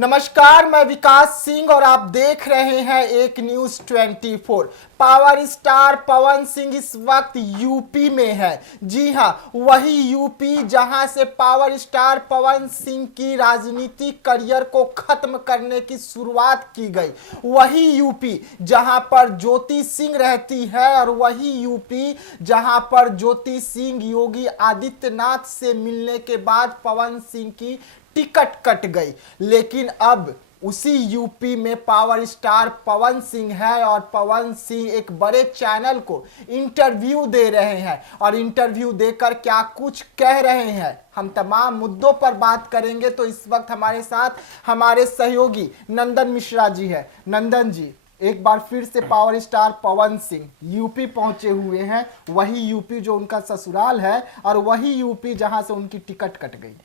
नमस्कार, मैं विकास सिंह और आप देख रहे हैं एक news 24। Power star Pawan Singh इस वक्त यूपी में है। जी हां, वही यूपी जहां से पावर स्टार पवन सिंह की राजनीतिक करियर को खत्म करने की शुरुआत की गई। वही यूपी जहां पर ज्योति सिंह रहती है और वही यूपी जहां पर ज्योति सिंह योगी आदित्यनाथ से मिलने के बाद पवन सिंह की टिकट कट गई। लेकिन अब उसी यूपी में पावर स्टार पवन सिंह है और पवन सिंह एक बड़े चैनल को इंटरव्यू दे रहे हैं और इंटरव्यू देकर क्या कुछ कह रहे हैं, हम तमाम मुद्दों पर बात करेंगे। तो इस वक्त हमारे साथ हमारे सहयोगी नंदन मिश्रा जी है। नंदन जी, एक बार फिर से power star Pawan Singh UP पहुंचे हुए हैं, वही यूपी जो उनका ससुराल है और वही यूपी जहां से उनकी टिकट कट गई।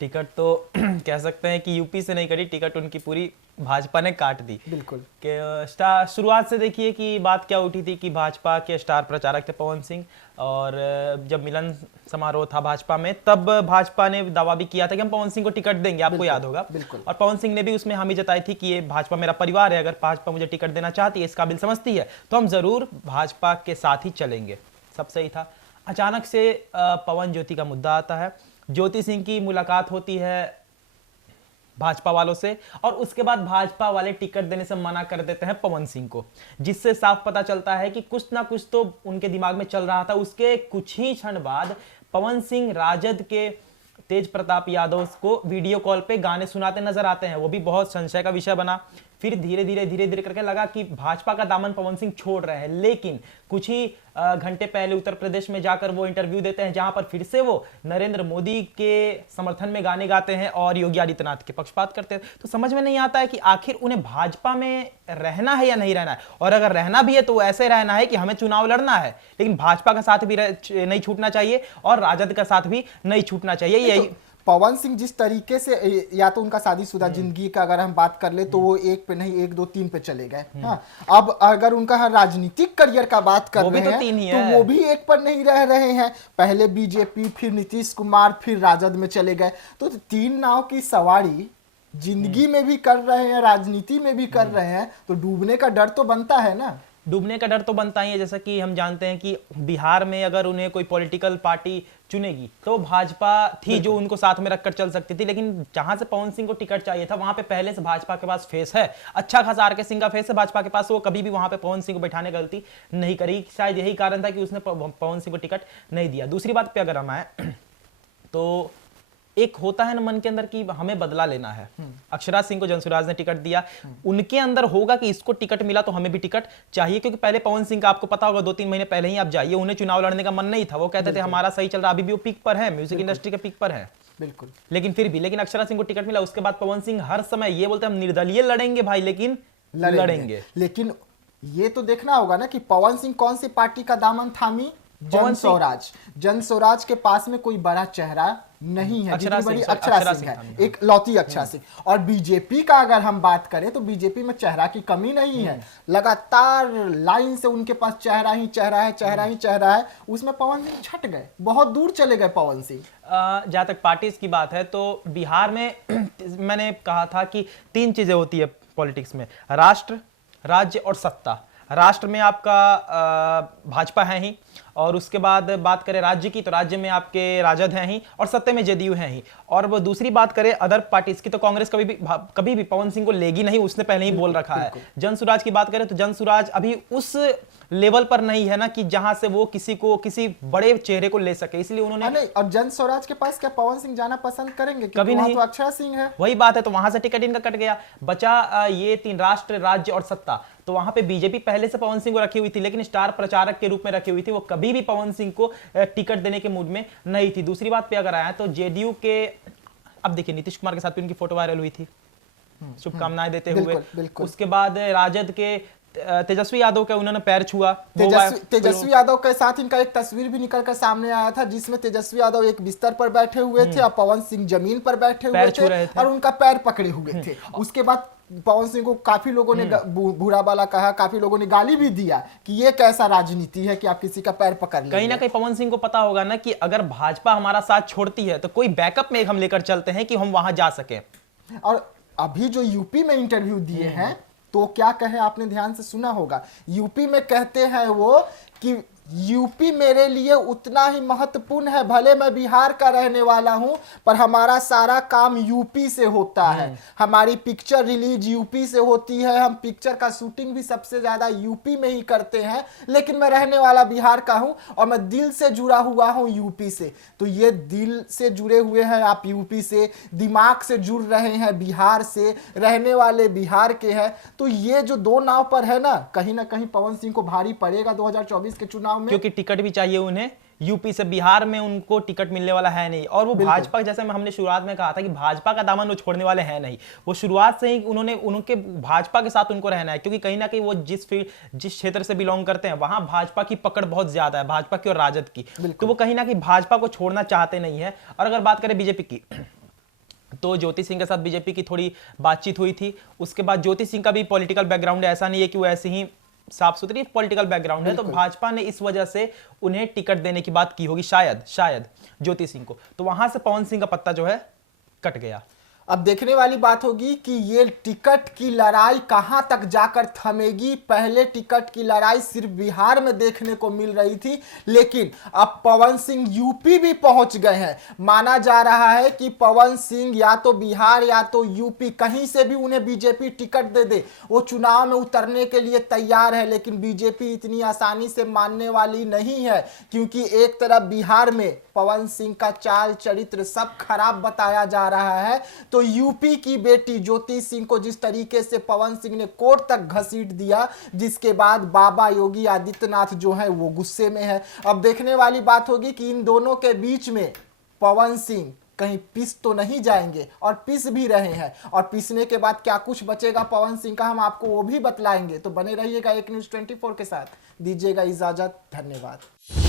टिकट तो कह सकते हैं कि यूपी से नहीं कटी, टिकट उनकी पूरी भाजपा ने काट दी। बिल्कुल कि शुरुआत से देखिए कि बात क्या उठी थी कि भाजपा के स्टार प्रचारक थे पवन सिंह, और जब मिलन समारोह था भाजपा में तब भाजपा ने दावा भी किया था कि हम पवन सिंह को टिकट देंगे, आपको याद होगा। और पवन सिंह ने भी उसमें हामी जताई थी कि ये भाजपा मेरा परिवार है, अगर भाजपा मुझे टिकट देना चाहती है, इस काबिल समझती है तो हम जरूर भाजपा के साथ ही चलेंगे। सब सही था। अचानक से पवन ज्योति का मुद्दा आता है, ज्योति सिंह की मुलाकात होती है भाजपा वालों से और उसके बाद भाजपा वाले टिकट देने से मना कर देते हैं पवन सिंह को, जिससे साफ पता चलता है कि कुछ ना कुछ तो उनके दिमाग में चल रहा था। उसके कुछ ही क्षण बाद पवन सिंह राजद के तेज प्रताप यादव को वीडियो कॉल पे गाने सुनाते नजर आते हैं। वो भी बहुत संशय का विषय बना। फिर धीरे धीरे करके लगा कि भाजपा का दामन पवन सिंह छोड़ रहे हैं, लेकिन कुछ ही घंटे पहले उत्तर प्रदेश में जाकर वो इंटरव्यू देते हैं जहां पर फिर से वो नरेंद्र मोदी के समर्थन में गाने गाते हैं और योगी आदित्यनाथ के पक्षपात करते हैं। तो समझ में नहीं आता है कि आखिर उन्हें भाजपा में रहना है या नहीं रहना है, और अगर रहना भी है तो ऐसे रहना है कि हमें चुनाव लड़ना है, लेकिन भाजपा का साथ भी नहीं छूटना चाहिए और राजद का साथ भी नहीं छूटना चाहिए। यही पवन सिंह जिस तरीके से, या तो उनका शादीशुदा जिंदगी का अगर हम बात कर ले तो वो एक पे नहीं, एक दो तीन पे चले गए। हाँ, अब अगर उनका राजनीतिक करियर का बात कर रहे हैं तो वो भी एक पर नहीं रह रहे हैं। पहले बीजेपी, फिर नीतीश कुमार, फिर राजद में चले गए। तो तीन नाव की सवारी जिंदगी में भी कर रहे हैं, राजनीति में भी कर रहे हैं, तो डूबने का डर तो बनता है ना। डूबने का डर तो बनता ही है। जैसा कि हम जानते हैं कि बिहार में अगर उन्हें कोई पॉलिटिकल पार्टी चुनेगी तो भाजपा थी जो उनको साथ में रखकर चल सकती थी, लेकिन जहां से पवन सिंह को टिकट चाहिए था वहां पे पहले से भाजपा के पास फेस है, अच्छा खासा आरके सिंह का फेस है भाजपा के पास। वो कभी भी वहां पे पवन सिंह को बैठाने गलती नहीं करी। शायद यही कारण था कि उसने पवन सिंह को टिकट नहीं दिया। दूसरी बात पे अगर हम आए तो एक होता है ना मन के अंदर कि हमें बदला लेना है। अक्षरा सिंह को जनसुराज ने टिकट दिया, उनके अंदर होगा कि इसको टिकट मिला तो हमें भी टिकट चाहिए, क्योंकि पहले पवन सिंह का आपको पता होगा 2-3 महीने पहले ही आप जाइए, उन्हें चुनाव लड़ने का मन नहीं था। वो कहते थे हमारा सही चल रहा, अभी भी वो पीक पर है, म्यूजिक इंडस्ट्री के पीक पर है। बिल्कुल। लेकिन अक्षरा सिंह को टिकट मिला। उसके बाद पवन सिंह हर समय ये बोलते हम निर्दलीय लड़ेंगे भाई, लेकिन लड़ेंगे। लेकिन ये तो देखना होगा ना कि पवन सिंह कौन सी पार्टी का दामन थामी। जन स्वराज के पास में कोई बड़ा चेहरा नहीं है, जितनी बड़ी अक्षरा सिंह है, एक लौती अक्षरा सिंह। और बीजेपी का अगर हम बात करें तो बीजेपी में चेहरा की कमी नहीं है, लगातार लाइन से उनके पास चेहरा ही चेहरा है। उसमें पवन सिंह छट गए, बहुत दूर चले गए पवन सिंह। जहां तक पार्टीज की बात है तो बिहार में मैंने कहा था कि 3 चीजें होती है पॉलिटिक्स में, राष्ट्र, राज्य और सत्ता। राष्ट्र में आपका भाजपा है ही, और उसके बाद बात करें राज्य की तो राज्य में आपके राजद हैं ही, और सत्ते में जेडीयू हैं ही। और वो दूसरी बात करें अदर पार्टीज की तो कांग्रेस कभी भी पवन सिंह को लेगी नहीं, उसने पहले ही बोल रखा है। जनसुराज की बात करें तो जनसुराज अभी उस लेवल पर नहीं है ना कि जहां से वो किसी बड़े चेहरे को ले सके, इसलिए उन्होंने नहीं। और जन स्वराज के पास क्या पवन सिंह जाना पसंद करेंगे? कभी नहीं, तो अक्षरा सिंह है। वही बात है, तो वहां से टिकट इनका कट गया। बचा ये 3, राष्ट्र, राज्य और सत्ता। तो वहां पे बीजेपी पहले से पवन सिंह को रखी हुई थी, लेकिन स्टार प्रचारक के रूप में रखी हुई थी। वो कभी भी पवन सिंह को टिकट देने के मूड में नहीं थी। दूसरी बात पे अगर आया तो जेडीयू के, अब देखिए नीतीश कुमार के साथ भी उनकी फोटो वायरल हुई थी शुभकामनाएं देते हुए। उसके बाद राजद के तेजस्वी यादव का उन्होंने पैर छुआ। तेजस्वी यादव के साथ इनका एक तस्वीर भी निकलकर सामने आया था, जिसमें तेजस्वी यादव एक बिस्तर पर बैठे हुए थे और पवन सिंह जमीन पर बैठे हुए थे और उनका पैर पकड़े हुए थे। उसके बाद पवन सिंह को काफी लोगों ने बुरा बाला कहा, काफी लोगों ने गाली भी दिया कि ये कैसा राजनीति है कि आप किसी का पैर पकड़ लेंगे। कहीं ना कहीं पवन सिंह को पता होगा ना कि अगर भाजपा हमारा साथ छोड़ती है तो कोई बैकअप में हम लेकर चलते हैं कि हम वहां जा सके। और अभी जो यूपी में इंटरव्यू दिए हैं तो क्या कहे, आपने ध्यान से सुना होगा। यूपी में कहते हैं वो कि यूपी मेरे लिए उतना ही महत्वपूर्ण है, भले मैं बिहार का रहने वाला हूं पर हमारा सारा काम यूपी से होता है, हमारी पिक्चर रिलीज यूपी से होती है, हम पिक्चर का शूटिंग भी सबसे ज्यादा यूपी में ही करते हैं, लेकिन मैं रहने वाला बिहार का हूं और मैं दिल से जुड़ा हुआ हूं यूपी से। तो ये दिल से जुड़े हुए हैं आप यूपी से, दिमाग से जुड़ रहे हैं बिहार से, रहने वाले बिहार के हैं, तो ये जो दो नाव पर है ना कहीं पवन सिंह को भारी पड़ेगा 2024 के चुनाव में, क्योंकि टिकट भी चाहिए उन्हें यूपी से। बिहार में उनको टिकट मिलने वाला है नहीं, और वो भाजपा, जैसे हमने शुरुआत में कहा था कि भाजपा का दामन वो छोड़ने वाले हैं नहीं, वो शुरुआत से ही उन्होंने उनके भाजपा के साथ उनको रहना है, क्योंकि कहीं ना कहीं वो जिस क्षेत्र से बिलोंग करते हैं वहां भाजपा की पकड़ बहुत ज्यादा है, भाजपा की और राजद की, तो वो कहीं ना कहीं भाजपा को छोड़ना चाहते नहीं है। और अगर बात करें बीजेपी की, तो ज्योति सिंह के साथ बीजेपी की थोड़ी बातचीत हुई थी। उसके बाद ज्योति सिंह का भी पॉलिटिकल बैकग्राउंड है, ऐसा नहीं है कि वो ऐसे ही साफ सुथरी पॉलिटिकल बैकग्राउंड है, तो भाजपा ने इस वजह से उन्हें टिकट देने की बात की होगी शायद ज्योति सिंह को, तो वहां से पवन सिंह का पत्ता जो है कट गया। अब देखने वाली बात होगी कि ये टिकट की लड़ाई कहां तक जाकर थमेगी। पहले टिकट की लड़ाई सिर्फ बिहार में देखने को मिल रही थी, लेकिन अब पवन सिंह यूपी भी पहुंच गए हैं। माना जा रहा है कि पवन सिंह या तो बिहार या तो यूपी, कहीं से भी उन्हें बीजेपी टिकट दे दे वो चुनाव में उतरने के लिए तैयार है, लेकिन बीजेपी इतनी आसानी से मानने वाली नहीं है, क्योंकि एक तरफ बिहार में पवन सिंह का चाल चरित्र सब खराब बताया जा रहा है, तो यूपी की बेटी ज्योति सिंह को जिस तरीके से पवन सिंह ने कोर्ट तक घसीट दिया, जिसके बाद बाबा योगी आदित्यनाथ जो है वो गुस्से में है। अब देखने वाली बात होगी कि इन दोनों के बीच में पवन सिंह कहीं पिस तो नहीं जाएंगे, और पिस भी रहे हैं, और पिसने के बाद क्या कुछ बचेगा पवन सिंह का हम आपको वो भी बतलाएंगे। तो बने रहिएगा एक न्यूज़ 24 के साथ, दीजिएगा इजाजत, धन्यवाद।